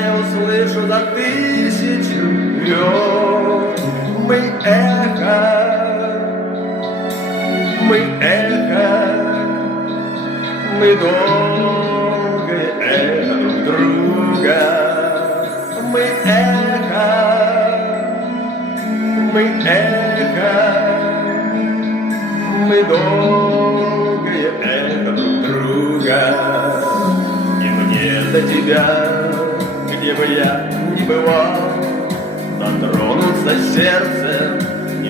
я услышу за тысячу верст. Мы эхо, мы долгое эхо друг друга. Мы эхо, мы долгое эхо друг друга. И мне до тебя, где бы я ни бывал, дотронуться сердцем